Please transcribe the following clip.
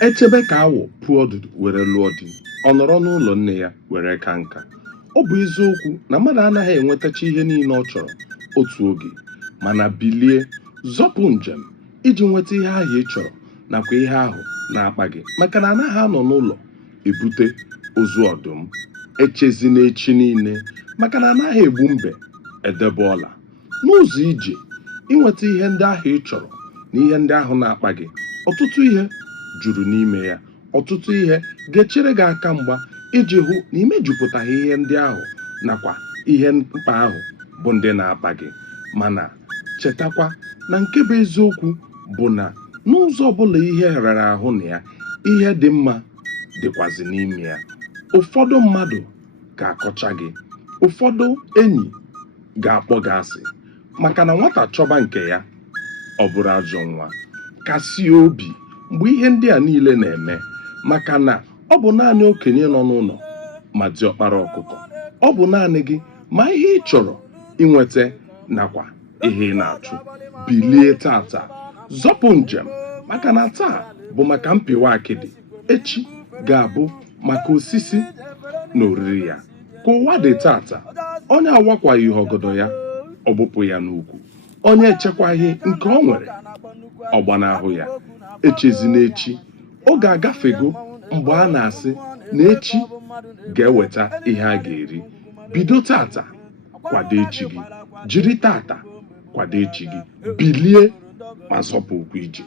echebe ka awọ pụọ ọdụdụ were lụọ di, ọ nọrọ n'ụlọ nne ya were ka nka. Ọ bụ eziokwu na mmadụ anaghị enwetacha ihe niile ọ chọrọ otu oge, mana bilie zọpụ njem iji nweta ihe ahụ ị chọrọ nakwa ihe ahụ na-akpa gị, maka na anaghị anọ n'ụlọ ebute ozu ọdụm. Echezina echi niile, maka na anaghị egbu mbe edebe ọla. N'ụzọ ije inweta ihe ndị ahụ ị chọrọ na ihe ndị ahụ na-akpa gị, ọtụtụ ihe juru n'ime ya. Ọtụtụ ihe ga-echere gị aka mgba iji hụ na imejupụtaghị ihe ndị ahụ nakwa ihe mkpa ahụ bụ ndị na-akpa gị. Mana chetakwa na nke bụ eziokwu bụ na n'ụzọ ọbụla ihe rara ahụ na ya, ihe dị mma dịkwazi n'ime ya. Ụfọdụ mmadụ ga-akọcha gị, ụfọdụ enyi ga-akpọ gị asị, maka na nwata chọba nke ya ọ bụrụ ajọ nwa. Kasie obi mgbe ihe ndị a niile na-eme, maka na ọ bụ naanị okenye nọ n'ụlọ ma diọkpara ọkụkọ. Ọ bụ naanị gị ma ihe ị chọrọ inweta nakwa ihe ị na-achụ. Bilie tata, zọpụ njem, maka na taa bụ maka mpịwa akịdị, echi ga-abụ maka osisi na oriri ya. Ka ụwa dị tata, onye awakwaghị ọgọdọ ya ọ bụpụ ya n'ukwu, onye echekwaghị nke ọ nwere ọ gbanahụ ya. Echezina echi, oge agafego mgbe a na-asị na echi ga-eweta ihe a ga-eri. Bido tata kwado echi gị, jiri tata kwado echi gị. Bilie ma zọpụ ụkwụ ije.